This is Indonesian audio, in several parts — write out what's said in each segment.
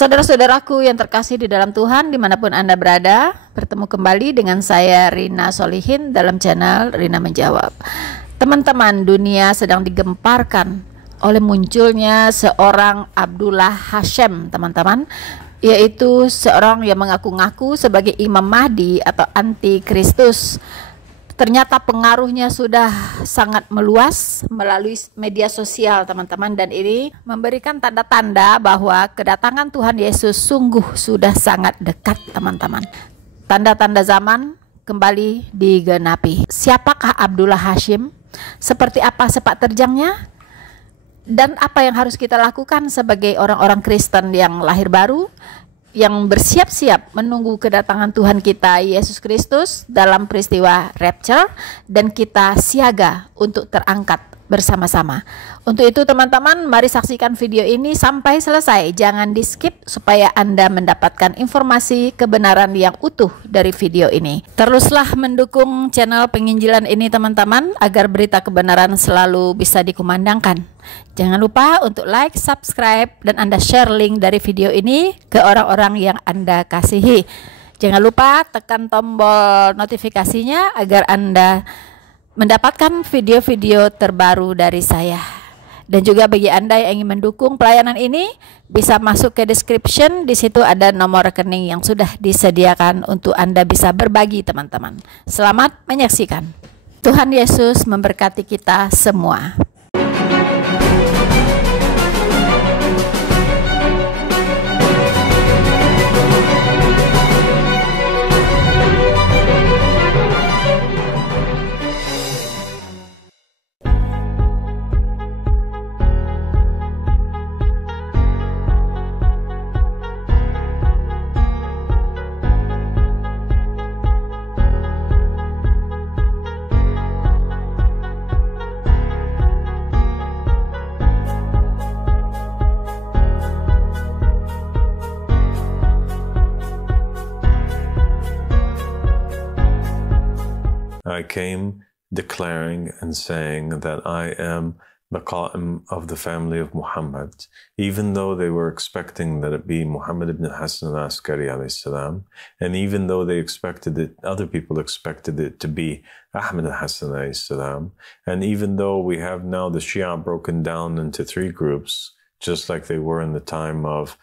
Saudara-saudaraku yang terkasih di dalam Tuhan, dimanapun Anda berada, bertemu kembali dengan saya Rina Solihin dalam channel Rina Menjawab. Teman-teman, dunia sedang digemparkan oleh munculnya seorang Abdullah Hashim, teman-teman, yaitu seorang yang mengaku-ngaku sebagai Imam Mahdi atau anti Kristus. Ternyata pengaruhnya sudah sangat meluas melalui media sosial, teman-teman, dan ini memberikan tanda-tanda bahwa kedatangan Tuhan Yesus sungguh sudah sangat dekat, teman-teman. Tanda-tanda zaman kembali digenapi. Siapakah Abdullah Hashim? Seperti apa sepak terjangnya? Dan apa yang harus kita lakukan sebagai orang-orang Kristen yang lahir baru, yang bersiap-siap menunggu kedatangan Tuhan kita Yesus Kristus dalam peristiwa rapture, dan kita siaga untuk terangkat bersama-sama. Untuk itu teman-teman, mari saksikan video ini sampai selesai, jangan di skip supaya Anda mendapatkan informasi kebenaran yang utuh dari video ini. Teruslah mendukung channel penginjilan ini teman-teman, agar berita kebenaran selalu bisa dikumandangkan. Jangan lupa untuk like, subscribe, dan Anda share link dari video ini ke orang-orang yang Anda kasihi. Jangan lupa tekan tombol notifikasinya agar Anda mendapatkan video-video terbaru dari saya. Dan juga bagi Anda yang ingin mendukung pelayanan ini, bisa masuk ke description. Di situ ada nomor rekening yang sudah disediakan untuk Anda bisa berbagi, teman-teman. Selamat menyaksikan. Tuhan Yesus memberkati kita semua. I came declaring and saying that I am the Qa'im of the family of Muhammad, even though they were expecting that it be Muhammad ibn Hassan al-Askari alayhi salam, and even though they expected it, other people expected it to be Ahmad al-Hassan alayhi salam, and even though we have now the Shia broken down into three groups, just like they were in the time of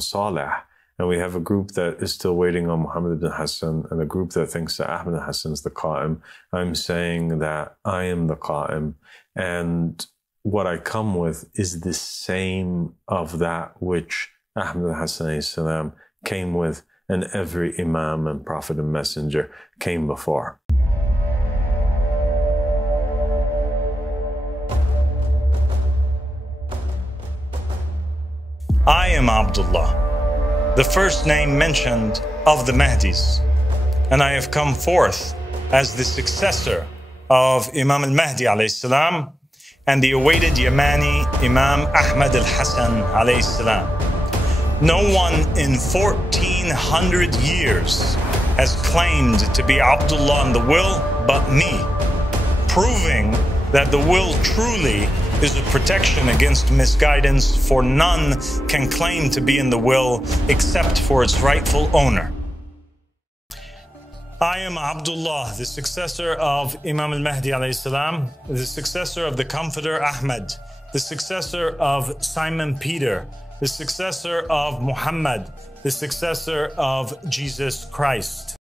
Saleh, and we have a group that is still waiting on Muhammad ibn Hassan, and a group that thinks that Ahmad al-Hassan is the Qa'im. I'm saying that I am the Qa'im, and what I come with is the same of that which Ahmad al-Hassan salam came with, and every Imam and Prophet and Messenger came before. I am Abdullah, the first name mentioned of the Mahdis, and I have come forth as the successor of Imam al-Mahdi alayhi salam and the awaited Yamani Imam Ahmad al-Hassan alayhi salam. No one in 1400 years has claimed to be Abdullah in the will but me, proving that the will truly is a protection against misguidance, for none can claim to be in the will except for its rightful owner. I am Abdullah, the successor of Imam al-Mahdi alayhi salam, the successor of the Comforter Ahmad, the successor of Simon Peter, the successor of Muhammad, the successor of Jesus Christ.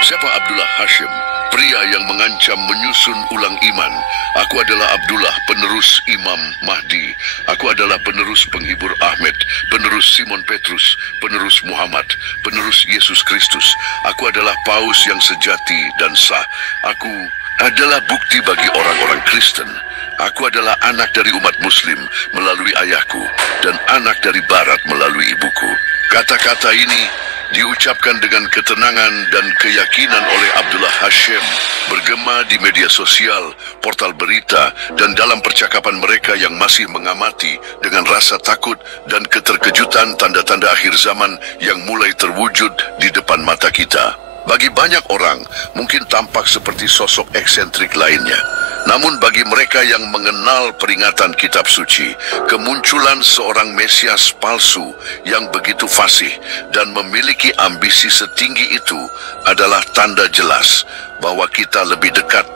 Siapa Abdullah Hashim, pria yang mengancam menyusun ulang iman? Aku adalah Abdullah, penerus Imam Mahdi. Aku adalah penerus penghibur Ahmed, penerus Simon Petrus, penerus Muhammad, penerus Yesus Kristus. Aku adalah paus yang sejati dan sah. Aku adalah bukti bagi orang-orang Kristen. Aku adalah anak dari umat Muslim melalui ayahku, dan anak dari Barat melalui ibuku. Kata-kata ini diucapkan dengan ketenangan dan keyakinan oleh Abdullah Hashim, bergema di media sosial, portal berita, dan dalam percakapan mereka yang masih mengamati dengan rasa takut dan keterkejutan tanda-tanda akhir zaman yang mulai terwujud di depan mata kita. Bagi banyak orang, mungkin tampak seperti sosok eksentrik lainnya. Namun bagi mereka yang mengenal peringatan kitab suci, kemunculan seorang Mesias palsu yang begitu fasih dan memiliki ambisi setinggi itu adalah tanda jelas bahwa kita lebih dekat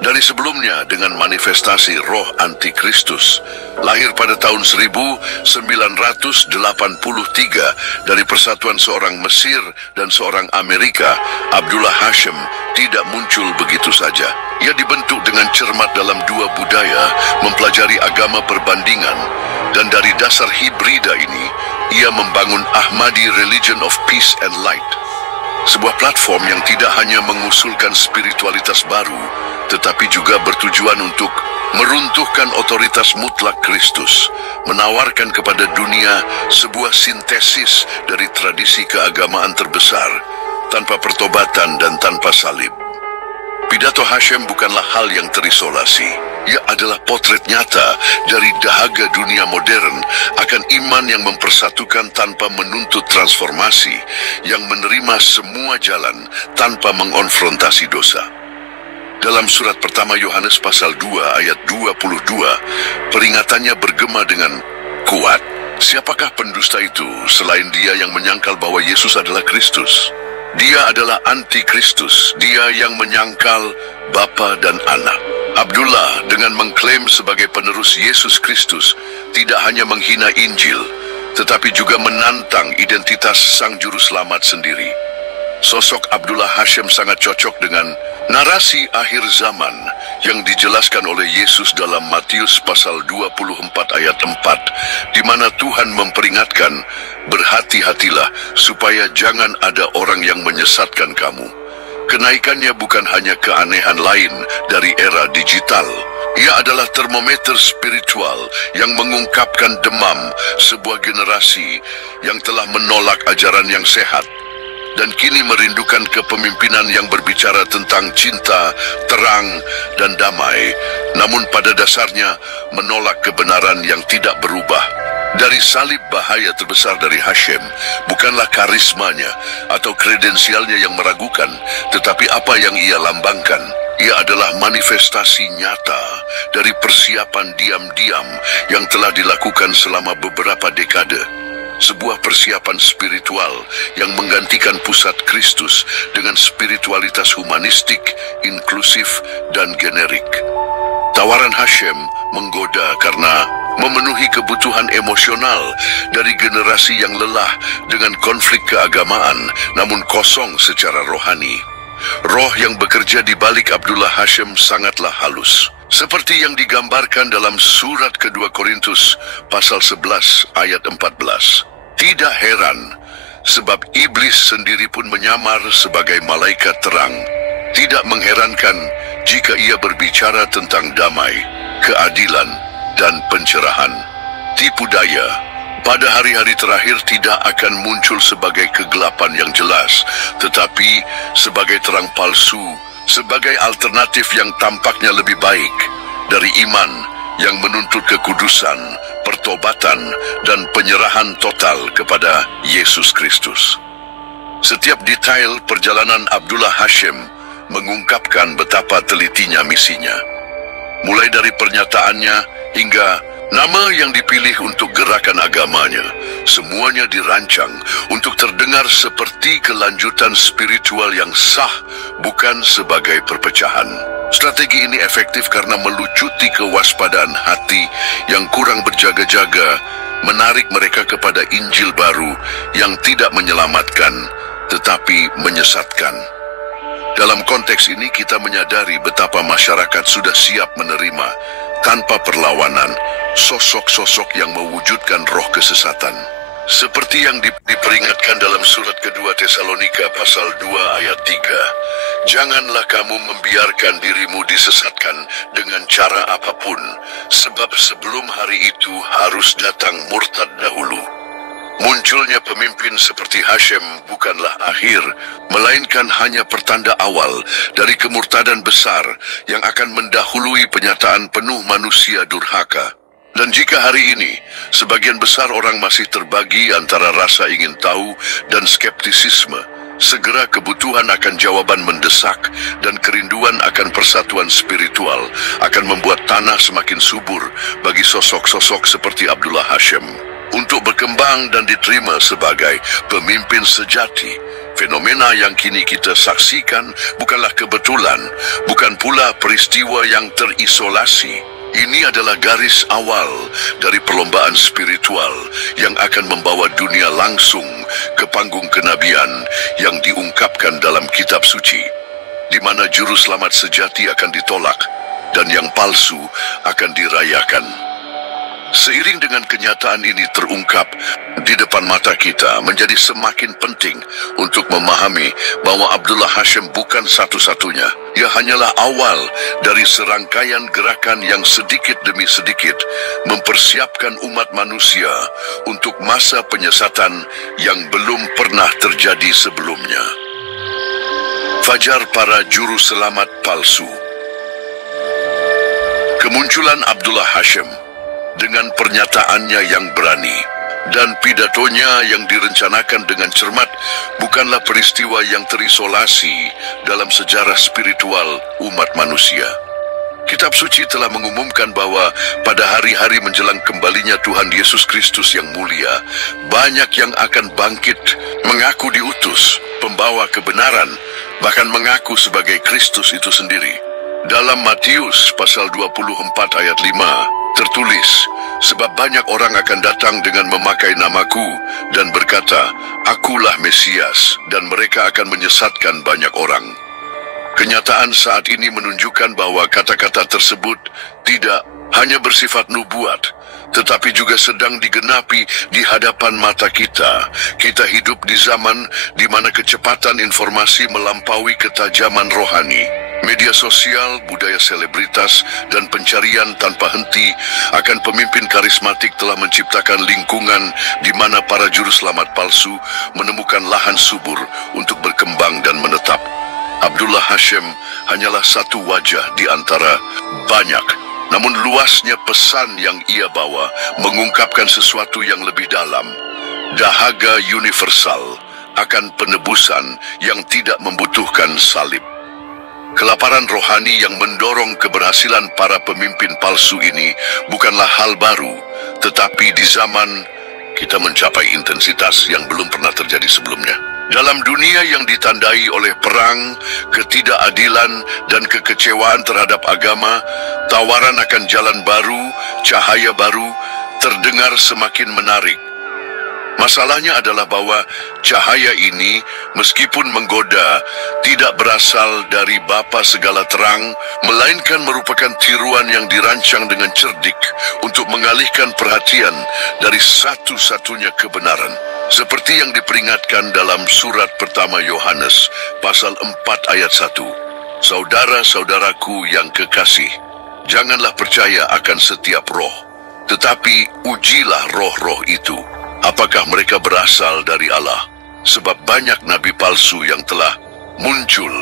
dari sebelumnya dengan manifestasi roh antikristus. Lahir pada tahun 1983 dari persatuan seorang Mesir dan seorang Amerika, Abdullah Hashim tidak muncul begitu saja. Ia dibentuk dengan cermat dalam dua budaya, mempelajari agama perbandingan, dan dari dasar hibrida ini, ia membangun Ahmadi Religion of Peace and Light. Sebuah platform yang tidak hanya mengusulkan spiritualitas baru, tetapi juga bertujuan untuk meruntuhkan otoritas mutlak Kristus, menawarkan kepada dunia sebuah sintesis dari tradisi keagamaan terbesar, tanpa pertobatan dan tanpa salib. Pidato Hashim bukanlah hal yang terisolasi. Ia adalah potret nyata dari dahaga dunia modern akan iman yang mempersatukan tanpa menuntut transformasi, yang menerima semua jalan tanpa mengonfrontasi dosa. Dalam surat pertama Yohanes pasal 2 ayat 22, peringatannya bergema dengan kuat. Siapakah pendusta itu selain dia yang menyangkal bahwa Yesus adalah Kristus? Dia adalah anti-Kristus, dia yang menyangkal Bapa dan Anak. Abdullah dengan mengklaim sebagai penerus Yesus Kristus tidak hanya menghina Injil, tetapi juga menantang identitas Sang Juru Selamat sendiri. Sosok Abdullah Hashim sangat cocok dengan narasi akhir zaman yang dijelaskan oleh Yesus dalam Matius pasal 24 ayat 4, di mana Tuhan memperingatkan, berhati-hatilah supaya jangan ada orang yang menyesatkan kamu. Kenaikannya bukan hanya keanehan lain dari era digital. Ia adalah termometer spiritual yang mengungkapkan demam sebuah generasi yang telah menolak ajaran yang sehat dan kini merindukan kepemimpinan yang berbicara tentang cinta, terang, dan damai, namun pada dasarnya menolak kebenaran yang tidak berubah. Dari salib, bahaya terbesar dari Hashim bukanlah karismanya atau kredensialnya yang meragukan, tetapi apa yang ia lambangkan. Ia adalah manifestasi nyata dari persiapan diam-diam yang telah dilakukan selama beberapa dekade. Sebuah persiapan spiritual yang menggantikan pusat Kristus dengan spiritualitas humanistik, inklusif, dan generik. Tawaran Hashim menggoda karena memenuhi kebutuhan emosional dari generasi yang lelah dengan konflik keagamaan, namun kosong secara rohani. Roh yang bekerja di balik Abdullah Hashim sangatlah halus, seperti yang digambarkan dalam surat kedua Korintus pasal 11 ayat 14. Tidak heran, sebab iblis sendiri pun menyamar sebagai malaikat terang. Tidak mengherankan jika ia berbicara tentang damai, keadilan, dan pencerahan. Tipu daya pada hari-hari terakhir tidak akan muncul sebagai kegelapan yang jelas, tetapi sebagai terang palsu, sebagai alternatif yang tampaknya lebih baik dari iman yang menuntut kekudusan, pertobatan, dan penyerahan total kepada Yesus Kristus. Setiap detail perjalanan Abdullah Hashim mengungkapkan betapa telitinya misinya. Mulai dari pernyataannya hingga nama yang dipilih untuk gerakan agamanya, semuanya dirancang untuk terdengar seperti kelanjutan spiritual yang sah, bukan sebagai perpecahan. Strategi ini efektif karena melucuti kewaspadaan hati yang kurang berjaga-jaga, menarik mereka kepada Injil baru yang tidak menyelamatkan, tetapi menyesatkan. Dalam konteks ini kita menyadari betapa masyarakat sudah siap menerima, tanpa perlawanan, sosok-sosok yang mewujudkan roh kesesatan. Seperti yang diperingatkan dalam surat kedua Tesalonika pasal 2 ayat 3. Janganlah kamu membiarkan dirimu disesatkan dengan cara apapun, sebab sebelum hari itu harus datang murtad dahulu. Munculnya pemimpin seperti Hashim bukanlah akhir, melainkan hanya pertanda awal dari kemurtadan besar yang akan mendahului penyataan penuh manusia durhaka. Dan jika hari ini, sebagian besar orang masih terbagi antara rasa ingin tahu dan skeptisisme, Segera kebutuhan akan jawaban mendesak dan kerinduan akan persatuan spiritual akan membuat tanah semakin subur bagi sosok-sosok seperti Abdullah Hashim untuk berkembang dan diterima sebagai pemimpin sejati. Fenomena yang kini kita saksikan bukanlah kebetulan, bukan pula peristiwa yang terisolasi. Ini adalah garis awal dari perlombaan spiritual yang akan membawa dunia langsung ke panggung kenabian yang diungkapkan dalam kitab suci, di mana juru selamat sejati akan ditolak dan yang palsu akan dirayakan. Seiring dengan kenyataan ini terungkap di depan mata kita, menjadi semakin penting untuk memahami bahwa Abdullah Hashim bukan satu-satunya. Ia hanyalah awal dari serangkaian gerakan yang sedikit demi sedikit mempersiapkan umat manusia untuk masa penyesatan yang belum pernah terjadi sebelumnya. Fajar para juru selamat palsu. Kemunculan Abdullah Hashim dengan pernyataannya yang berani dan pidatonya yang direncanakan dengan cermat bukanlah peristiwa yang terisolasi dalam sejarah spiritual umat manusia. Kitab suci telah mengumumkan bahwa pada hari-hari menjelang kembalinya Tuhan Yesus Kristus yang mulia, banyak yang akan bangkit mengaku diutus, pembawa kebenaran, bahkan mengaku sebagai Kristus itu sendiri. Dalam Matius pasal 24 ayat 5 tertulis, sebab banyak orang akan datang dengan memakai namaku dan berkata, akulah Mesias, dan mereka akan menyesatkan banyak orang. Kenyataan saat ini menunjukkan bahwa kata-kata tersebut tidak hanya bersifat nubuat, tetapi juga sedang digenapi di hadapan mata kita. Kita hidup di zaman di mana kecepatan informasi melampaui ketajaman rohani. Media sosial, budaya selebritas, dan pencarian tanpa henti akan pemimpin karismatik telah menciptakan lingkungan di mana para juru selamat palsu menemukan lahan subur untuk berkembang dan menetap. Abdullah Hashim hanyalah satu wajah di antara banyak, namun luasnya pesan yang ia bawa mengungkapkan sesuatu yang lebih dalam. Dahaga universal akan penebusan yang tidak membutuhkan salib. Kelaparan rohani yang mendorong keberhasilan para pemimpin palsu ini bukanlah hal baru, tetapi di zaman kita mencapai intensitas yang belum pernah terjadi sebelumnya. Dalam dunia yang ditandai oleh perang, ketidakadilan, dan kekecewaan terhadap agama, tawaran akan jalan baru, cahaya baru, terdengar semakin menarik. Masalahnya adalah bahwa cahaya ini, meskipun menggoda, tidak berasal dari Bapa segala terang, melainkan merupakan tiruan yang dirancang dengan cerdik untuk mengalihkan perhatian dari satu-satunya kebenaran. Seperti yang diperingatkan dalam surat pertama Yohanes, pasal 4 ayat 1. Saudara-saudaraku yang kekasih, janganlah percaya akan setiap roh, tetapi ujilah roh-roh itu, apakah mereka berasal dari Allah? Sebab banyak nabi palsu yang telah muncul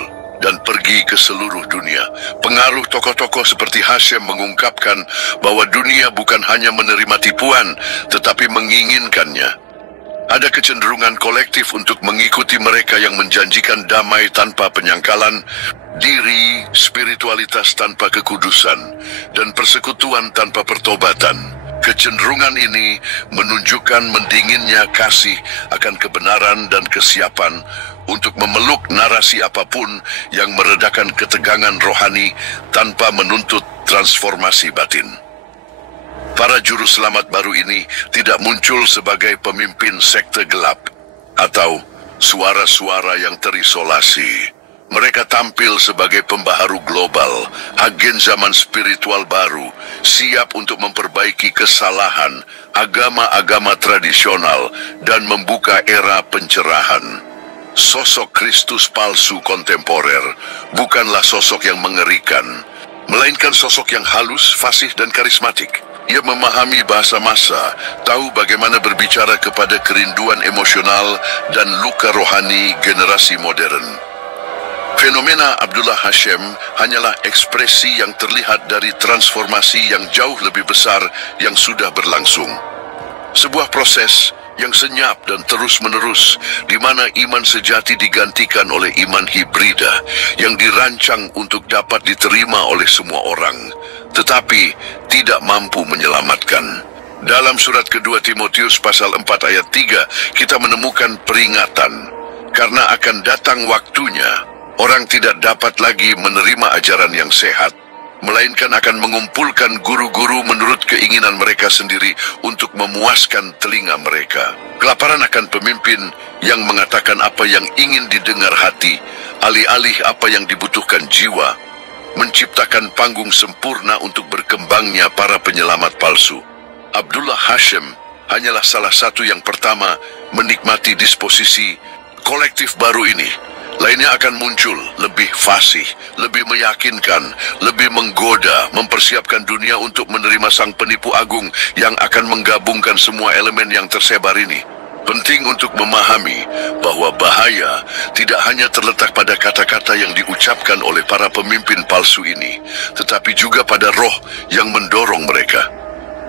dan pergi ke seluruh dunia. Pengaruh tokoh-tokoh seperti Hashim mengungkapkan bahwa dunia bukan hanya menerima tipuan, tetapi menginginkannya. Ada kecenderungan kolektif untuk mengikuti mereka yang menjanjikan damai tanpa penyangkalan, diri, spiritualitas tanpa kekudusan, dan persekutuan tanpa pertobatan. Kecenderungan ini menunjukkan mendinginnya kasih akan kebenaran dan kesiapan untuk memeluk narasi apapun yang meredakan ketegangan rohani tanpa menuntut transformasi batin. Para juru selamat baru ini tidak muncul sebagai pemimpin sekte gelap atau suara-suara yang terisolasi. Mereka tampil sebagai pembaharu global, agen zaman spiritual baru, siap untuk memperbaiki kesalahan agama-agama tradisional dan membuka era pencerahan. Sosok Kristus palsu kontemporer bukanlah sosok yang mengerikan, melainkan sosok yang halus, fasih, dan karismatik. Ia memahami bahasa masa, tahu bagaimana berbicara kepada kerinduan emosional dan luka rohani generasi modern. Fenomena Abdullah Hashim hanyalah ekspresi yang terlihat dari transformasi yang jauh lebih besar yang sudah berlangsung. Sebuah proses yang senyap dan terus-menerus, di mana iman sejati digantikan oleh iman hibrida yang dirancang untuk dapat diterima oleh semua orang, tetapi tidak mampu menyelamatkan. Dalam surat kedua Timotius pasal 4 ayat 3, kita menemukan peringatan, karena akan datang waktunya, orang tidak dapat lagi menerima ajaran yang sehat, melainkan akan mengumpulkan guru-guru menurut keinginan mereka sendiri untuk memuaskan telinga mereka. Kelaparan akan pemimpin yang mengatakan apa yang ingin didengar hati, alih-alih apa yang dibutuhkan jiwa, menciptakan panggung sempurna untuk berkembangnya para penyelamat palsu. Abdullah Hashim hanyalah salah satu yang pertama menikmati disposisi kolektif baru ini. Lainnya akan muncul, lebih fasih, lebih meyakinkan, lebih menggoda, mempersiapkan dunia untuk menerima sang penipu agung yang akan menggabungkan semua elemen yang tersebar ini. Penting untuk memahami bahwa bahaya tidak hanya terletak pada kata-kata yang diucapkan oleh para pemimpin palsu ini, tetapi juga pada roh yang mendorong mereka.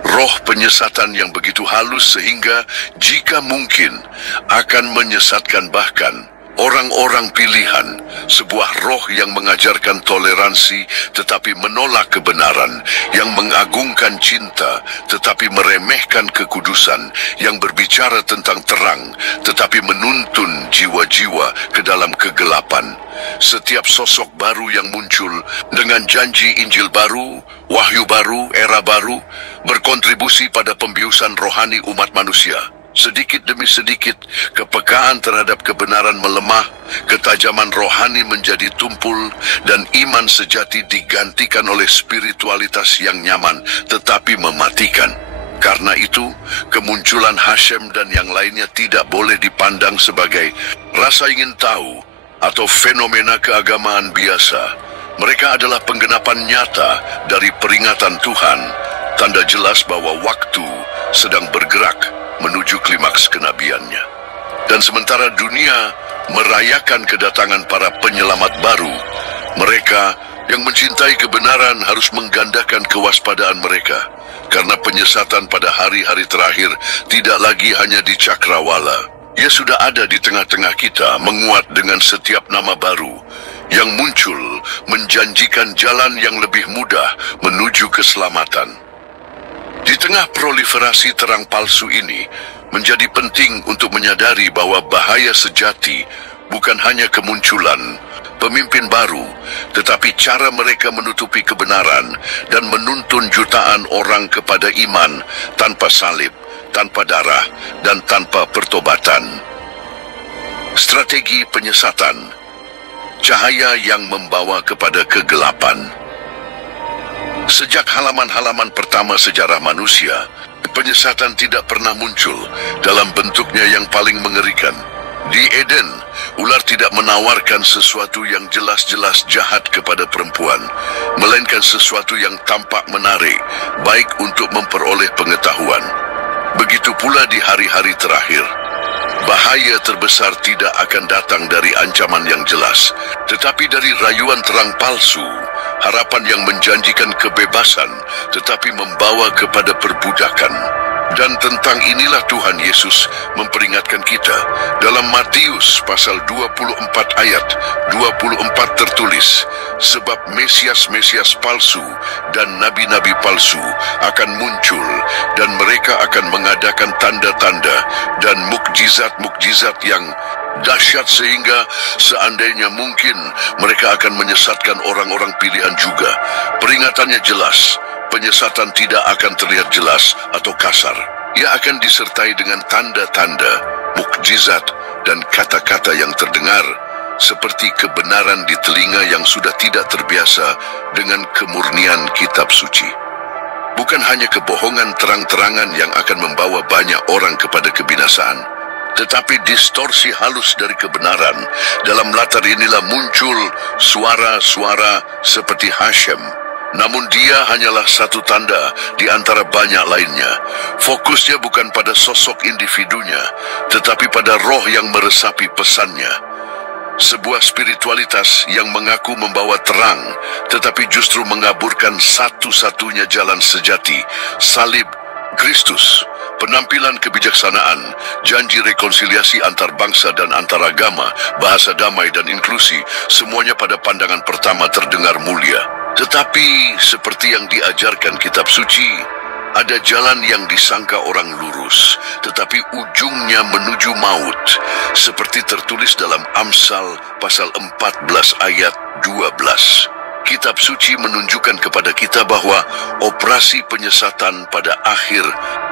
Roh penyesatan yang begitu halus sehingga jika mungkin akan menyesatkan bahkan orang-orang pilihan, sebuah roh yang mengajarkan toleransi tetapi menolak kebenaran, yang mengagungkan cinta tetapi meremehkan kekudusan, yang berbicara tentang terang tetapi menuntun jiwa-jiwa ke dalam kegelapan. Setiap sosok baru yang muncul dengan janji Injil baru, wahyu baru, era baru, berkontribusi pada pembiusan rohani umat manusia. Sedikit demi sedikit, kepekaan terhadap kebenaran melemah, ketajaman rohani menjadi tumpul, dan iman sejati digantikan oleh spiritualitas yang nyaman tetapi mematikan. Karena itu, kemunculan Hashim dan yang lainnya tidak boleh dipandang sebagai rasa ingin tahu atau fenomena keagamaan biasa. Mereka adalah penggenapan nyata dari peringatan Tuhan, tanda jelas bahwa waktu sedang bergerak menuju klimaks kenabiannya. Dan sementara dunia merayakan kedatangan para penyelamat baru, mereka yang mencintai kebenaran harus menggandakan kewaspadaan mereka, karena penyesatan pada hari-hari terakhir tidak lagi hanya di cakrawala. Ia sudah ada di tengah-tengah kita, menguat dengan setiap nama baru yang muncul, menjanjikan jalan yang lebih mudah menuju keselamatan. Di tengah proliferasi terang palsu ini, menjadi penting untuk menyadari bahwa bahaya sejati bukan hanya kemunculan pemimpin baru, tetapi cara mereka menutupi kebenaran dan menuntun jutaan orang kepada iman tanpa salib, tanpa darah, dan tanpa pertobatan. Strategi penyesatan, cahaya yang membawa kepada kegelapan. Sejak halaman-halaman pertama sejarah manusia, penyesatan tidak pernah muncul dalam bentuknya yang paling mengerikan. Di Eden, ular tidak menawarkan sesuatu yang jelas-jelas jahat kepada perempuan, melainkan sesuatu yang tampak menarik, baik untuk memperoleh pengetahuan. Begitu pula di hari-hari terakhir. Bahaya terbesar tidak akan datang dari ancaman yang jelas, tetapi dari rayuan terang palsu, harapan yang menjanjikan kebebasan, tetapi membawa kepada perbudakan. Dan tentang inilah Tuhan Yesus memperingatkan kita. Dalam Matius pasal 24 ayat 24 tertulis, sebab Mesias-Mesias palsu dan nabi-nabi palsu akan muncul, dan mereka akan mengadakan tanda-tanda dan mukjizat-mukjizat yang dahsyat sehingga seandainya mungkin mereka akan menyesatkan orang-orang pilihan juga. Peringatannya jelas. Penyesatan tidak akan terlihat jelas atau kasar. Ia akan disertai dengan tanda-tanda, mukjizat, dan kata-kata yang terdengar, seperti kebenaran di telinga yang sudah tidak terbiasa dengan kemurnian kitab suci. Bukan hanya kebohongan terang-terangan yang akan membawa banyak orang kepada kebinasaan, tetapi distorsi halus dari kebenaran. Dalam latar inilah muncul suara-suara seperti Hashim. Namun dia hanyalah satu tanda di antara banyak lainnya. Fokusnya bukan pada sosok individunya, tetapi pada roh yang meresapi pesannya. Sebuah spiritualitas yang mengaku membawa terang, tetapi justru mengaburkan satu-satunya jalan sejati, salib Kristus. penampilan kebijaksanaan, janji rekonsiliasi antar bangsa dan antar agama, bahasa damai dan inklusi, semuanya pada pandangan pertama terdengar mulia. Tetapi seperti yang diajarkan kitab suci, ada jalan yang disangka orang lurus, tetapi ujungnya menuju maut, seperti tertulis dalam Amsal pasal 14 ayat 12. Kitab suci menunjukkan kepada kita bahwa operasi penyesatan pada akhir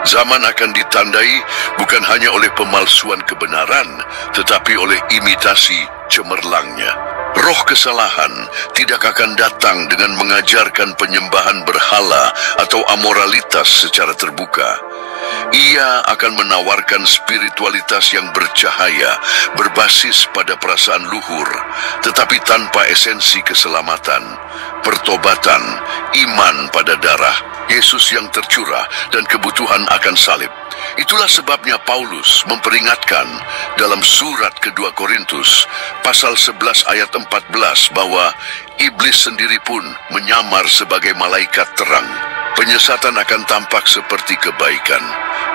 zaman akan ditandai bukan hanya oleh pemalsuan kebenaran, tetapi oleh imitasi cemerlangnya. Roh kesalahan tidak akan datang dengan mengajarkan penyembahan berhala atau amoralitas secara terbuka. Ia akan menawarkan spiritualitas yang bercahaya, berbasis pada perasaan luhur, tetapi tanpa esensi keselamatan, pertobatan, iman pada darah, Yesus yang tercurah, dan kebutuhan akan salib. Itulah sebabnya Paulus memperingatkan dalam surat kedua Korintus, pasal 11 ayat 14, bahwa iblis sendiri pun menyamar sebagai malaikat terang. Penyesatan akan tampak seperti kebaikan.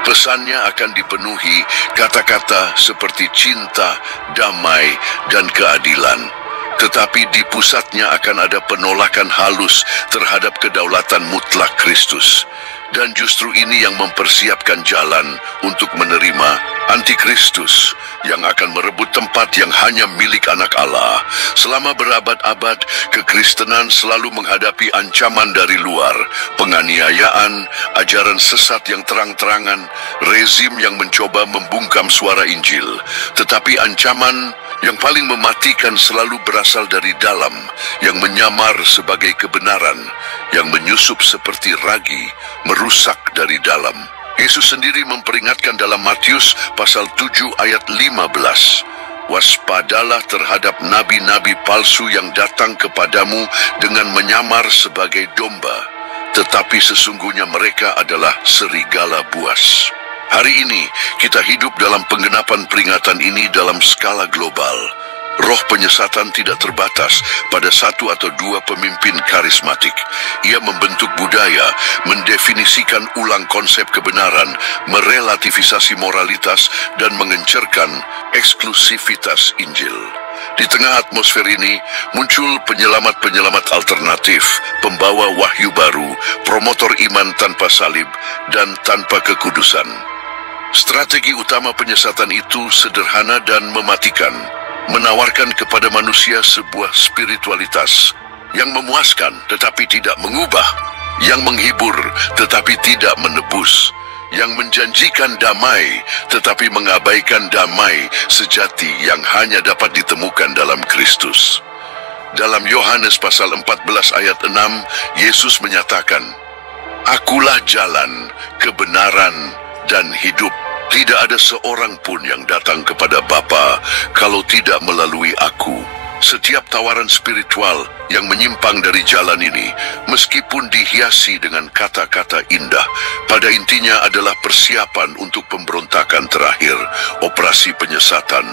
Pesannya akan dipenuhi kata-kata seperti cinta, damai, dan keadilan. Tetapi di pusatnya akan ada penolakan halus terhadap kedaulatan mutlak Kristus. Dan justru ini yang mempersiapkan jalan untuk menerima Antikristus yang akan merebut tempat yang hanya milik anak Allah. Selama berabad-abad, kekristenan selalu menghadapi ancaman dari luar, penganiayaan, ajaran sesat yang terang-terangan, rezim yang mencoba membungkam suara Injil. Tetapi ancaman yang paling mematikan selalu berasal dari dalam, yang menyamar sebagai kebenaran, yang menyusup seperti ragi, merusak dari dalam. Yesus sendiri memperingatkan dalam Matius pasal 7 ayat 15, waspadalah terhadap nabi-nabi palsu yang datang kepadamu dengan menyamar sebagai domba, tetapi sesungguhnya mereka adalah serigala buas. Hari ini kita hidup dalam penggenapan peringatan ini dalam skala global. Roh penyesatan tidak terbatas pada satu atau dua pemimpin karismatik. Ia membentuk budaya, mendefinisikan ulang konsep kebenaran, merelativisasi moralitas, dan mengencerkan eksklusivitas Injil. Di tengah atmosfer ini, muncul penyelamat-penyelamat alternatif, pembawa wahyu baru, promotor iman tanpa salib, dan tanpa kekudusan. Strategi utama penyesatan itu sederhana dan mematikan. Menawarkan kepada manusia sebuah spiritualitas yang memuaskan tetapi tidak mengubah, yang menghibur tetapi tidak menebus, yang menjanjikan damai tetapi mengabaikan damai sejati yang hanya dapat ditemukan dalam Kristus. Dalam Yohanes pasal 14 ayat 6, Yesus menyatakan, "Akulah jalan, kebenaran, dan hidup. Tidak ada seorang pun yang datang kepada Bapa kalau tidak melalui aku." Setiap tawaran spiritual yang menyimpang dari jalan ini, meskipun dihiasi dengan kata-kata indah, pada intinya adalah persiapan untuk pemberontakan terakhir. Operasi penyesatan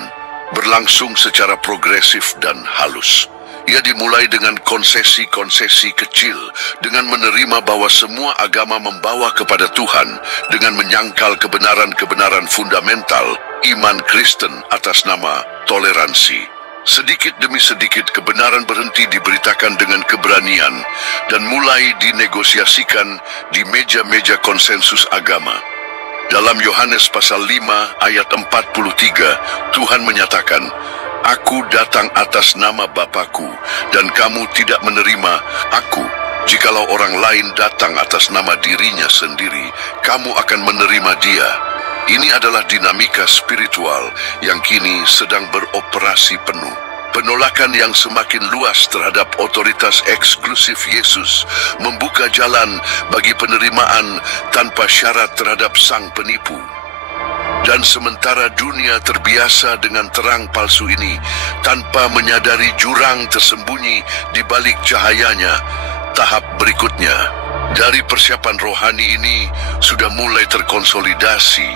berlangsung secara progresif dan halus. Ia dimulai dengan konsesi-konsesi kecil, dengan menerima bahwa semua agama membawa kepada Tuhan, dengan menyangkal kebenaran-kebenaran fundamental iman Kristen atas nama toleransi. Sedikit demi sedikit kebenaran berhenti diberitakan dengan keberanian dan mulai dinegosiasikan di meja-meja konsensus agama. Dalam Yohanes pasal 5 ayat 43, Tuhan menyatakan, "Aku datang atas nama Bapa-Ku, dan kamu tidak menerima Aku. Jikalau orang lain datang atas nama dirinya sendiri, kamu akan menerima dia." Ini adalah dinamika spiritual yang kini sedang beroperasi penuh. Penolakan yang semakin luas terhadap otoritas eksklusif Yesus membuka jalan bagi penerimaan tanpa syarat terhadap sang penipu. Dan sementara dunia terbiasa dengan terang palsu ini, tanpa menyadari jurang tersembunyi di balik cahayanya, tahap berikutnya dari persiapan rohani ini sudah mulai terkonsolidasi,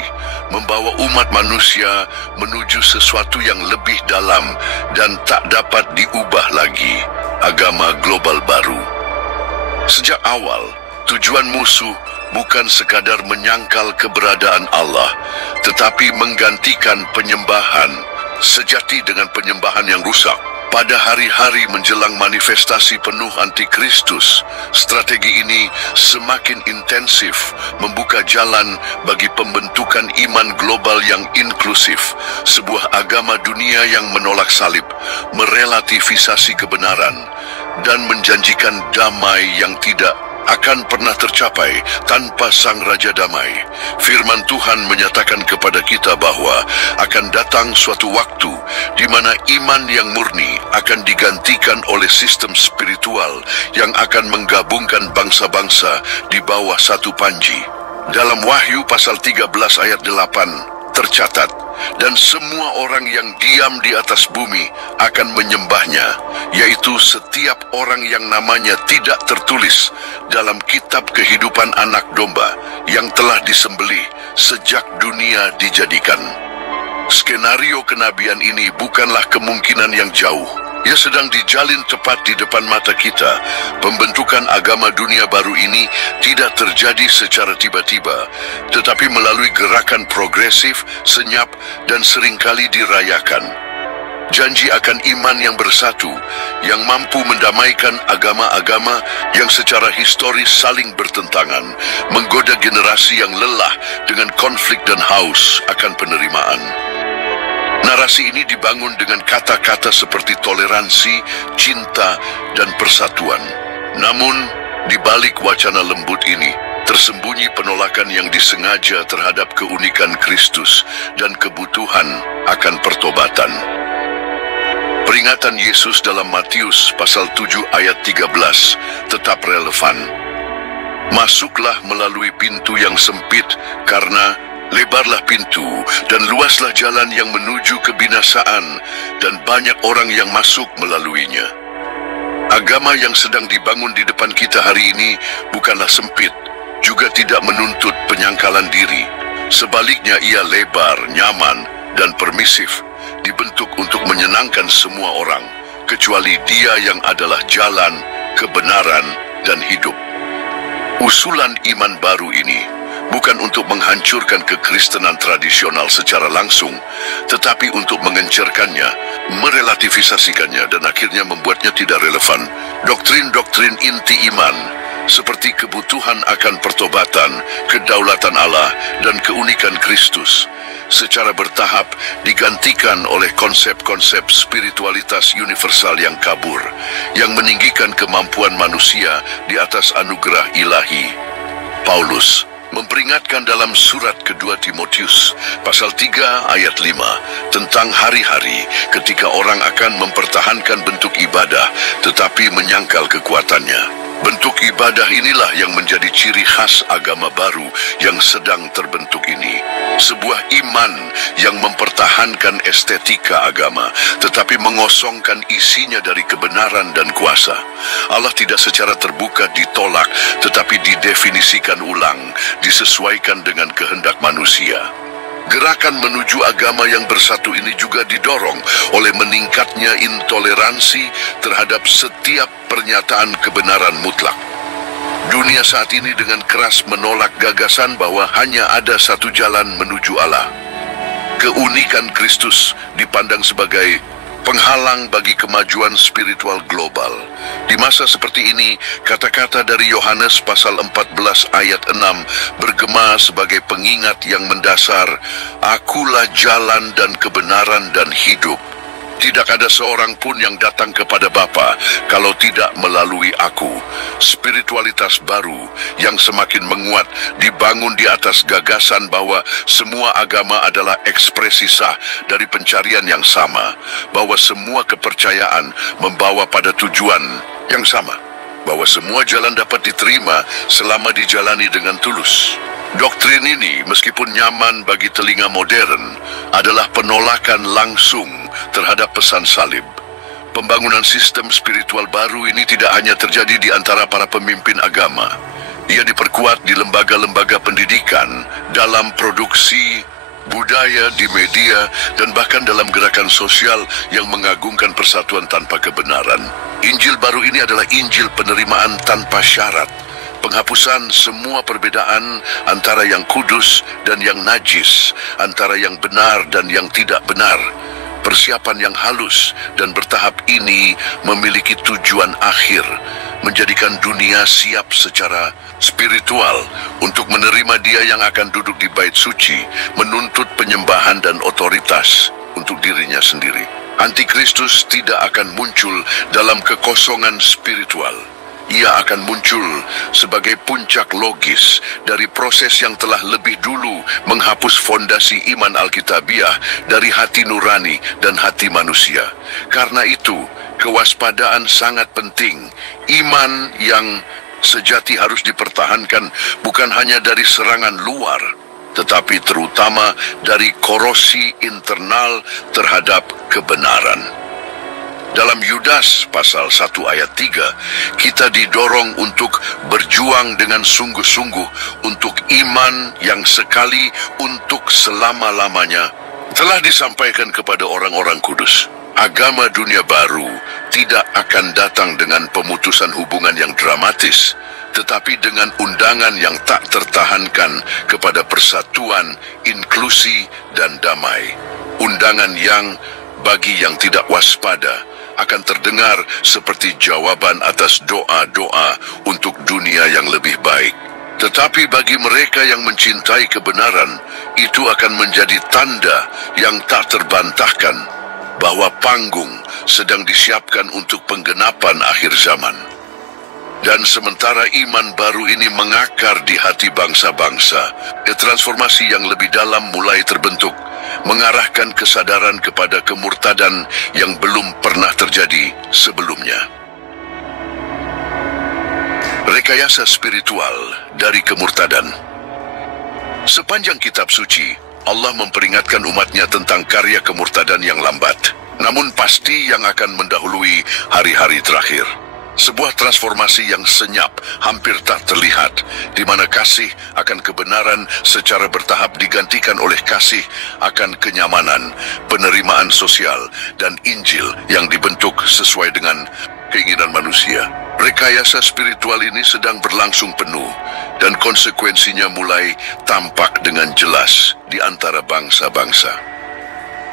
membawa umat manusia menuju sesuatu yang lebih dalam dan tak dapat diubah lagi, agama global baru. Sejak awal, tujuan musuh bukan sekadar menyangkal keberadaan Allah, tetapi menggantikan penyembahan sejati dengan penyembahan yang rusak. Pada hari-hari menjelang manifestasi penuh antikristus, strategi ini semakin intensif membuka jalan bagi pembentukan iman global yang inklusif, sebuah agama dunia yang menolak salib, merelativisasi kebenaran, dan menjanjikan damai yang tidak akan pernah tercapai tanpa Sang Raja Damai. Firman Tuhan menyatakan kepada kita bahwa akan datang suatu waktu di mana iman yang murni akan digantikan oleh sistem spiritual yang akan menggabungkan bangsa-bangsa di bawah satu panji. Dalam Wahyu pasal 13 ayat 8 tercatat, dan semua orang yang diam di atas bumi akan menyembahnya, yaitu setiap orang yang namanya tidak tertulis dalam kitab kehidupan anak domba yang telah disembelih sejak dunia dijadikan. Skenario kenabian ini bukanlah kemungkinan yang jauh. Ia sedang dijalin tepat di depan mata kita. Pembentukan agama dunia baru ini tidak terjadi secara tiba-tiba, tetapi melalui gerakan progresif, senyap, dan seringkali dirayakan. Janji akan iman yang bersatu, yang mampu mendamaikan agama-agama yang secara historis saling bertentangan, menggoda generasi yang lelah dengan konflik dan haus akan penerimaan. Narasi ini dibangun dengan kata-kata seperti toleransi, cinta, dan persatuan. Namun, di balik wacana lembut ini, tersembunyi penolakan yang disengaja terhadap keunikan Kristus dan kebutuhan akan pertobatan. Peringatan Yesus dalam Matius pasal 7 ayat 13 tetap relevan. Masuklah melalui pintu yang sempit, karena lebarlah pintu dan luaslah jalan yang menuju kebinasaan, dan banyak orang yang masuk melaluinya. Agama yang sedang dibangun di depan kita hari ini bukanlah sempit, juga tidak menuntut penyangkalan diri. Sebaliknya ia lebar, nyaman, dan permisif, dibentuk untuk menyenangkan semua orang, kecuali Dia yang adalah jalan, kebenaran, dan hidup. Usulan iman baru ini bukan untuk menghancurkan kekristenan tradisional secara langsung, tetapi untuk mengencerkannya, merelativisasikannya, dan akhirnya membuatnya tidak relevan. Doktrin-doktrin inti iman, seperti kebutuhan akan pertobatan, kedaulatan Allah, dan keunikan Kristus, secara bertahap digantikan oleh konsep-konsep spiritualitas universal yang kabur, yang meninggikan kemampuan manusia di atas anugerah ilahi. Paulus memperingatkan dalam surat kedua Timotius pasal 3 ayat 5 tentang hari-hari ketika orang akan mempertahankan bentuk ibadah tetapi menyangkal kekuatannya. Bentuk ibadah inilah yang menjadi ciri khas agama baru yang sedang terbentuk ini. Sebuah iman yang mempertahankan estetika agama, tetapi mengosongkan isinya dari kebenaran dan kuasa. Allah tidak secara terbuka ditolak, tetapi didefinisikan ulang, disesuaikan dengan kehendak manusia. Gerakan menuju agama yang bersatu ini juga didorong oleh meningkatnya intoleransi terhadap setiap pernyataan kebenaran mutlak. Dunia saat ini dengan keras menolak gagasan bahwa hanya ada satu jalan menuju Allah. Keunikan Kristus dipandang sebagai penghalang bagi kemajuan spiritual global. Di masa seperti ini, kata-kata dari Yohanes pasal 14 ayat 6 bergema sebagai pengingat yang mendasar, "Akulah jalan dan kebenaran dan hidup. Tidak ada seorang pun yang datang kepada Bapa kalau tidak melalui aku." Spiritualitas baru yang semakin menguat dibangun di atas gagasan bahwa semua agama adalah ekspresi sah dari pencarian yang sama, bahwa semua kepercayaan membawa pada tujuan yang sama, bahwa semua jalan dapat diterima selama dijalani dengan tulus. Doktrin ini, meskipun nyaman bagi telinga modern, adalah penolakan langsung terhadap pesan salib. Pembangunan sistem spiritual baru ini tidak hanya terjadi di antara para pemimpin agama. Ia diperkuat di lembaga-lembaga pendidikan, dalam produksi budaya, di media, dan bahkan dalam gerakan sosial yang mengagungkan persatuan tanpa kebenaran. Injil baru ini adalah Injil penerimaan tanpa syarat. penghapusan semua perbedaan antara yang kudus dan yang najis, antara yang benar dan yang tidak benar. Persiapan yang halus dan bertahap ini memiliki tujuan akhir, menjadikan dunia siap secara spiritual untuk menerima Dia yang akan duduk di bait suci, menuntut penyembahan dan otoritas untuk dirinya sendiri. Antikristus tidak akan muncul dalam kekosongan spiritual. Ia akan muncul sebagai puncak logis dari proses yang telah lebih dulu menghapus fondasi iman Alkitabiah dari hati nurani dan hati manusia. Karena itu, kewaspadaan sangat penting. Iman yang sejati harus dipertahankan bukan hanya dari serangan luar, tetapi terutama dari korosi internal terhadap kebenaran. Dalam Yudas pasal 1 ayat 3, kita didorong untuk berjuang dengan sungguh-sungguh untuk iman yang sekali untuk selama-lamanya telah disampaikan kepada orang-orang kudus. Agama dunia baru tidak akan datang dengan pemutusan hubungan yang dramatis, tetapi dengan undangan yang tak tertahankan kepada persatuan, inklusi, dan damai. Undangan yang bagi yang tidak waspada akan terdengar seperti jawaban atas doa-doa untuk dunia yang lebih baik. Tetapi bagi mereka yang mencintai kebenaran, itu akan menjadi tanda yang tak terbantahkan bahwa panggung sedang disiapkan untuk penggenapan akhir zaman. Dan sementara iman baru ini mengakar di hati bangsa-bangsa, transformasi yang lebih dalam mulai terbentuk, mengarahkan kesadaran kepada kemurtadan yang belum pernah terjadi sebelumnya. Rekayasa spiritual dari kemurtadan. Sepanjang kitab suci, Allah memperingatkan umatnya tentang karya kemurtadan yang lambat, namun pasti yang akan mendahului hari-hari terakhir. Sebuah transformasi yang senyap, hampir tak terlihat, di mana kasih akan kebenaran secara bertahap digantikan oleh kasih akan kenyamanan, penerimaan sosial, dan Injil yang dibentuk sesuai dengan keinginan manusia. Rekayasa spiritual ini sedang berlangsung penuh, dan konsekuensinya mulai tampak dengan jelas di antara bangsa-bangsa.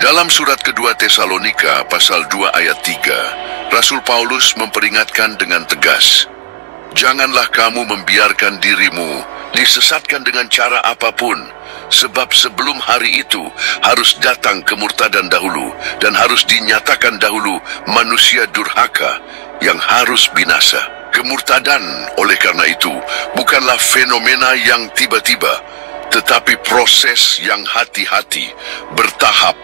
Dalam surat kedua Tesalonika pasal 2 ayat 3, Rasul Paulus memperingatkan dengan tegas, "Janganlah kamu membiarkan dirimu disesatkan dengan cara apapun, sebab sebelum hari itu harus datang kemurtadan dahulu, dan harus dinyatakan dahulu manusia durhaka yang harus binasa." Kemurtadan, oleh karena itu, bukanlah fenomena yang tiba-tiba, tetapi proses yang hati-hati, bertahap,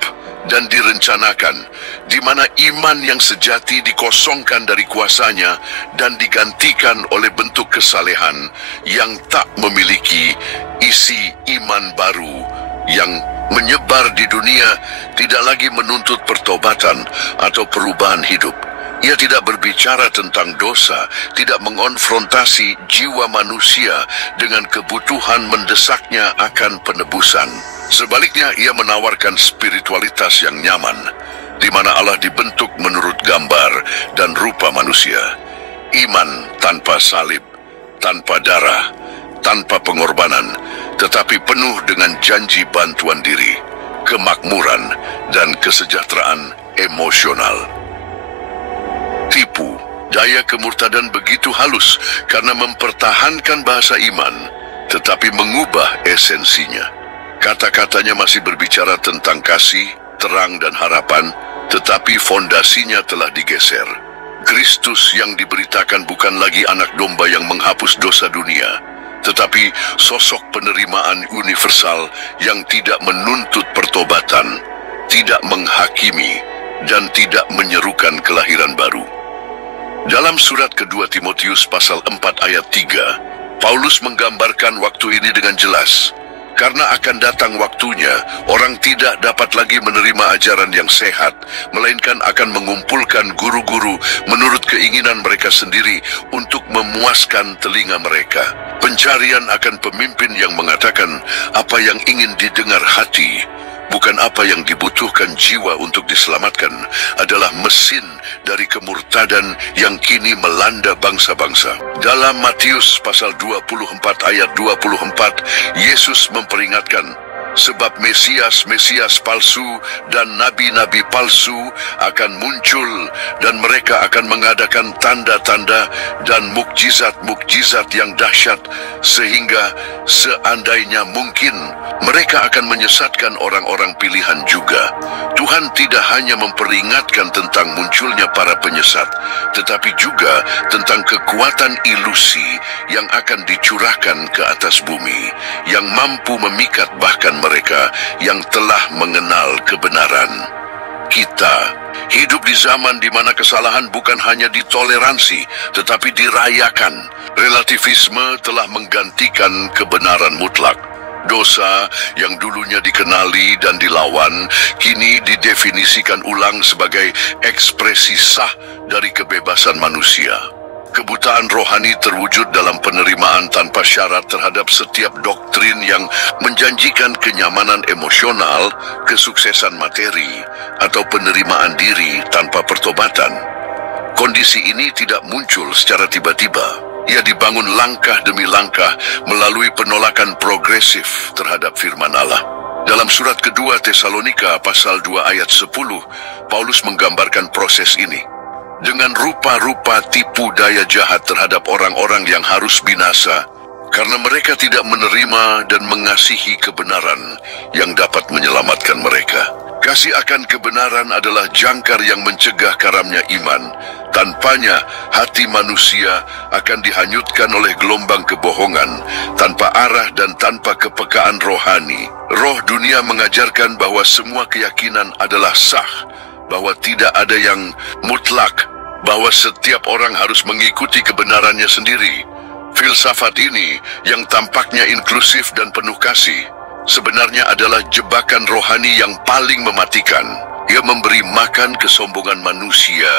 dan direncanakan, di mana iman yang sejati dikosongkan dari kuasanya dan digantikan oleh bentuk kesalehan yang tak memiliki isi iman baru yang menyebar di dunia, tidak lagi menuntut pertobatan atau perubahan hidup. Ia tidak berbicara tentang dosa, tidak mengonfrontasi jiwa manusia dengan kebutuhan mendesaknya akan penebusan. Sebaliknya, ia menawarkan spiritualitas yang nyaman, di mana Allah dibentuk menurut gambar dan rupa manusia. Iman tanpa salib, tanpa darah, tanpa pengorbanan, tetapi penuh dengan janji bantuan diri, kemakmuran, dan kesejahteraan emosional. Tipu daya kemurtadan begitu halus karena mempertahankan bahasa iman, tetapi mengubah esensinya. Kata-katanya masih berbicara tentang kasih, terang, dan harapan, tetapi fondasinya telah digeser. Kristus yang diberitakan bukan lagi anak domba yang menghapus dosa dunia, tetapi sosok penerimaan universal yang tidak menuntut pertobatan, tidak menghakimi, dan tidak menyerukan kelahiran baru. Dalam surat kedua Timotius pasal 4 ayat 3, Paulus menggambarkan waktu ini dengan jelas. Karena akan datang waktunya, orang tidak dapat lagi menerima ajaran yang sehat, melainkan akan mengumpulkan guru-guru menurut keinginan mereka sendiri untuk memuaskan telinga mereka. Pencarian akan pemimpin yang mengatakan apa yang ingin didengar hati, bukan apa yang dibutuhkan jiwa untuk diselamatkan, adalah mesin dari kemurtadan yang kini melanda bangsa-bangsa. Dalam Matius pasal 24 ayat 24, Yesus memperingatkan, sebab Mesias palsu dan nabi-nabi palsu akan muncul dan mereka akan mengadakan tanda-tanda dan mukjizat-mukjizat yang dahsyat sehingga seandainya mungkin mereka akan menyesatkan orang-orang pilihan juga. Tuhan tidak hanya memperingatkan tentang munculnya para penyesat, tetapi juga tentang kekuatan ilusi yang akan dicurahkan ke atas bumi, yang mampu memikat bahkan mereka yang telah mengenal kebenaran. Kita hidup di zaman di mana kesalahan bukan hanya ditoleransi, tetapi dirayakan. Relativisme telah menggantikan kebenaran mutlak. Dosa yang dulunya dikenali dan dilawan, kini didefinisikan ulang sebagai ekspresi sah dari kebebasan manusia. Kebutaan rohani terwujud dalam penerimaan tanpa syarat terhadap setiap doktrin yang menjanjikan kenyamanan emosional, kesuksesan materi, atau penerimaan diri tanpa pertobatan. Kondisi ini tidak muncul secara tiba-tiba. Ia dibangun langkah demi langkah melalui penolakan progresif terhadap firman Allah. Dalam surat kedua Tesalonika pasal 2 ayat 10, Paulus menggambarkan proses ini. Dengan rupa-rupa tipu daya jahat terhadap orang-orang yang harus binasa, karena mereka tidak menerima dan mengasihi kebenaran yang dapat menyelamatkan mereka. Kasih akan kebenaran adalah jangkar yang mencegah karamnya iman. Tanpanya, hati manusia akan dihanyutkan oleh gelombang kebohongan, tanpa arah dan tanpa kepekaan rohani. Roh dunia mengajarkan bahwa semua keyakinan adalah sah, bahwa tidak ada yang mutlak, bahwa setiap orang harus mengikuti kebenarannya sendiri. Filsafat ini, yang tampaknya inklusif dan penuh kasih, sebenarnya adalah jebakan rohani yang paling mematikan. Ia memberi makan kesombongan manusia,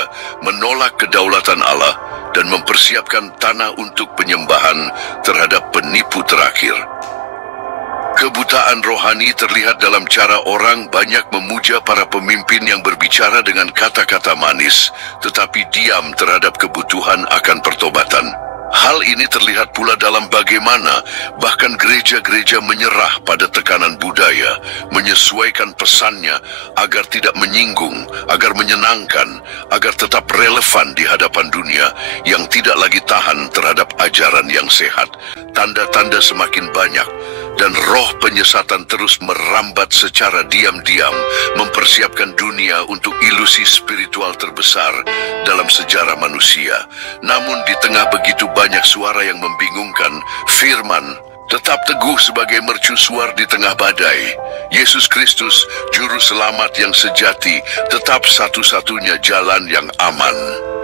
menolak kedaulatan Allah, dan mempersiapkan tanah untuk penyembahan terhadap penipu terakhir. Kebutaan rohani terlihat dalam cara orang banyak memuja para pemimpin yang berbicara dengan kata-kata manis, tetapi diam terhadap kebutuhan akan pertobatan. Hal ini terlihat pula dalam bagaimana bahkan gereja-gereja menyerah pada tekanan budaya, menyesuaikan pesannya agar tidak menyinggung, agar menyenangkan, agar tetap relevan di hadapan dunia yang tidak lagi tahan terhadap ajaran yang sehat. Tanda-tanda semakin banyak, dan roh penyesatan terus merambat secara diam-diam, mempersiapkan dunia untuk ilusi spiritual terbesar dalam sejarah manusia. Namun di tengah begitu banyak suara yang membingungkan, firman tetap teguh sebagai mercusuar di tengah badai. Yesus Kristus, juru selamat yang sejati, tetap satu-satunya jalan yang aman.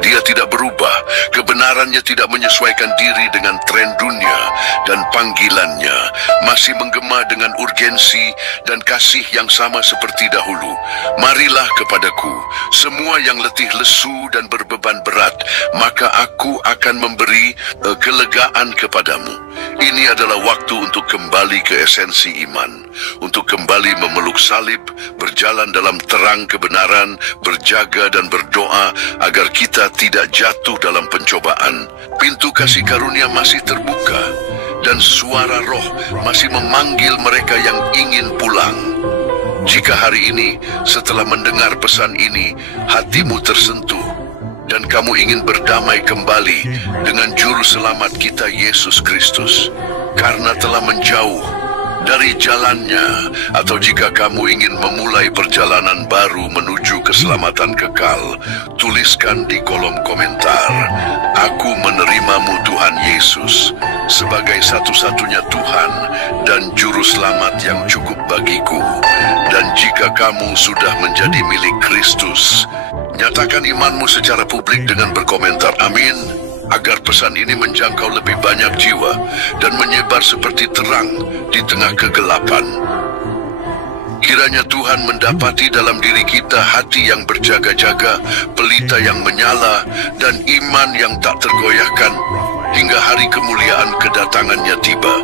Dia tidak berubah, kebenarannya tidak menyesuaikan diri dengan tren dunia, dan panggilannya masih menggema dengan urgensi dan kasih yang sama seperti dahulu. Marilah kepadaku, semua yang letih lesu dan berbeban berat, maka aku akan memberi kelegaan kepadamu. Ini adalah waktu untuk kembali ke esensi iman, untuk kembali memeluk salib, berjalan dalam terang kebenaran, berjaga dan berdoa agar kita tidak jatuh dalam pencobaan. Pintu kasih karunia masih terbuka, dan suara roh masih memanggil mereka yang ingin pulang. Jika hari ini, setelah mendengar pesan ini, hatimu tersentuh, dan kamu ingin berdamai kembali dengan Juru Selamat kita Yesus Kristus, karena telah menjauh dari jalannya, atau jika kamu ingin memulai perjalanan baru menuju keselamatan kekal, tuliskan di kolom komentar, "Aku menerimamu Tuhan Yesus sebagai satu-satunya Tuhan dan Juru Selamat yang cukup bagiku." Dan jika kamu sudah menjadi milik Kristus, nyatakan imanmu secara publik dengan berkomentar "Amin", agar pesan ini menjangkau lebih banyak jiwa dan menyebar seperti terang di tengah kegelapan. Kiranya Tuhan mendapati dalam diri kita hati yang berjaga-jaga, pelita yang menyala, dan iman yang tak tergoyahkan hingga hari kemuliaan kedatangannya tiba.